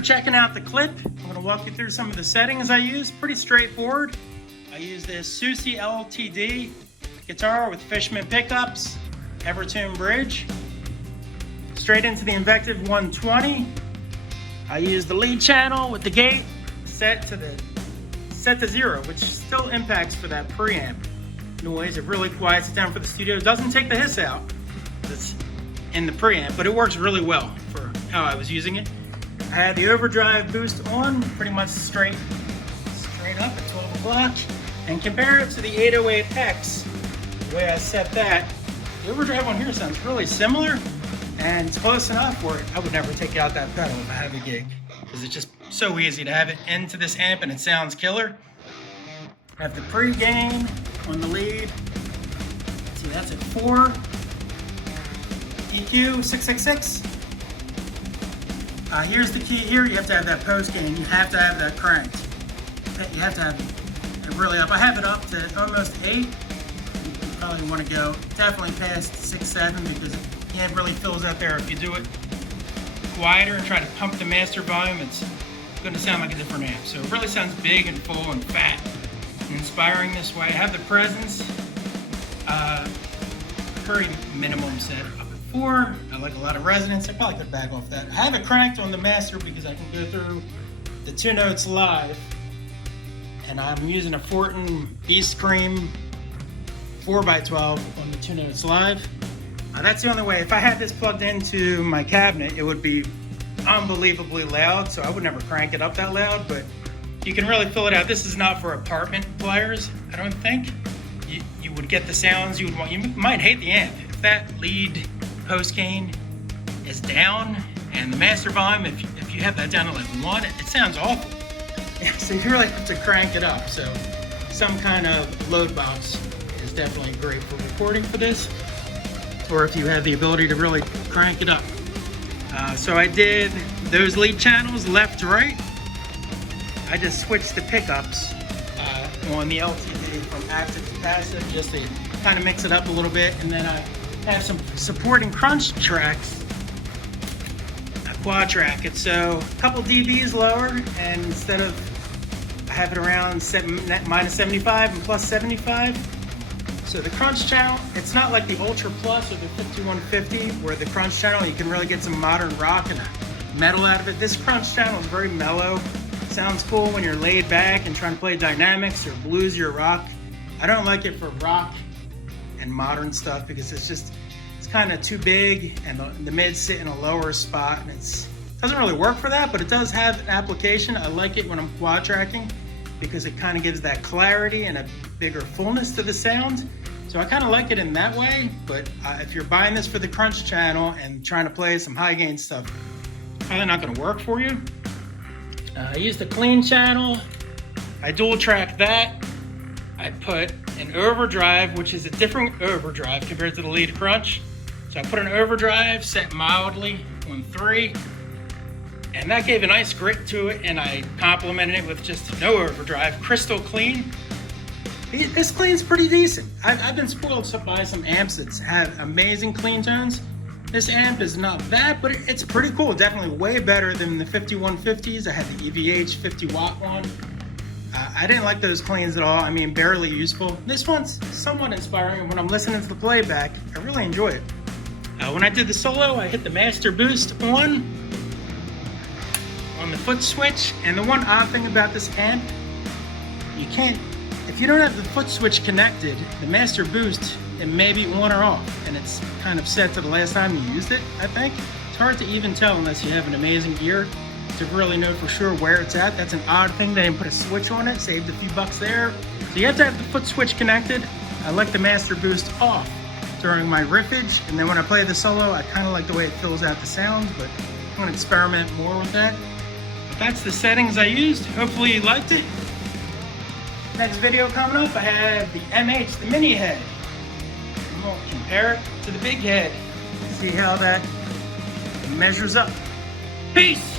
for checking out the clip. I'm going to walk you through some of the settings I use. Pretty straightforward. I use this Susi LTD guitar with Fishman pickups, Evertune bridge. Straight into the Invective 120. I use the lead channel with the gate set to 0, which still impacts for that preamp noise. It really quiets it down for the studio. It doesn't take the hiss out. It's in the preamp, but it works really well for how I was using it. I had the overdrive boost on, pretty much straight up at 12 o'clock. And compare it to the 808X, the way I set that, the overdrive on here sounds really similar, and it's close enough where I would never take out that pedal if I have a gig, because it's just so easy to have it into this amp and it sounds killer. I have the pre-gain on the lead. See, that's at 4. EQ 666. Here's the key here. You have to have that post gain. You have to have that cranked. You have to have it really up. I have it up to almost 8. You probably want to go definitely past 6, 7 because the amp really fills out there. If you do it quieter and try to pump the master volume, it's going to sound like a different amp. So it really sounds big and full and fat and inspiring this way. I have the presence very minimum set up at 4. I like a lot of resonance. I probably could back off that. I have it cranked on the master because I can go through the 2 notes live. And I'm using a Fortin Beast Cream 4x12 on the 2 notes live. That's the only way. If I had this plugged into my cabinet, it would be unbelievably loud, so I would never crank it up that loud, but you can really fill it out. This is not for apartment players, I don't think. You would get the sounds you would want. You might hate the amp. If that lead post gain is down and the master volume, if you have that down to like 1, it sounds awful. So you really have to crank it up. So some kind of load box is definitely great for recording for this, or if you have the ability to really crank it up. So I did those lead channels left to right. I just switched the pickups on the LTD from active to passive just to kind of mix it up a little bit, and then I have some supporting crunch tracks. I quad track it so a couple dBs lower, and instead of I have it around minus 75 and plus 75. So the crunch channel, it's not like the Ultra Plus or the 5150 where the crunch channel you can really get some modern rock and metal out of it. This crunch channel is very mellow. Sounds cool when you're laid back and trying to play dynamics or blues or rock. I don't like it for rock and modern stuff because it's kind of too big, and the mids sit in a lower spot, and it doesn't really work for that, but it does have an application. I like it when I'm quad tracking because it kind of gives that clarity and a bigger fullness to the sound. So I kind of like it in that way, but if you're buying this for the crunch channel and trying to play some high gain stuff, probably not going to work for you. I used the clean channel. I dual track that. I put an overdrive, which is a different overdrive compared to the lead crunch. So I put an overdrive set mildly on 3, and that gave a nice grit to it, and I complemented it with just no overdrive, crystal clean. This clean's pretty decent. I've been spoiled by some amps that have amazing clean tones. This amp is not that, but it's pretty cool. Definitely way better than the 5150s. I had the EVH 50 watt one. I didn't like those cleans at all. I mean, barely useful. This one's somewhat inspiring. When I'm listening to the playback, I really enjoy it. When I did the solo, I hit the master boost on the foot switch. And the one odd thing about this amp, if you don't have the foot switch connected, the master boost, it may be on or off, and it's kind of set to the last time you used it, I think. It's hard to even tell unless you have an amazing ear to really know for sure where it's at. That's an odd thing. They didn't put a switch on it, saved a few bucks there. So you have to have the foot switch connected. I like the master boost off during my riffage, and then when I play the solo, I kind of like the way it fills out the sounds, but I'm going to experiment more with that. But that's the settings I used. Hopefully you liked it. Next video coming up, I have the MH, the mini head. And we'll compare it to the big head. See how that measures up. Peace!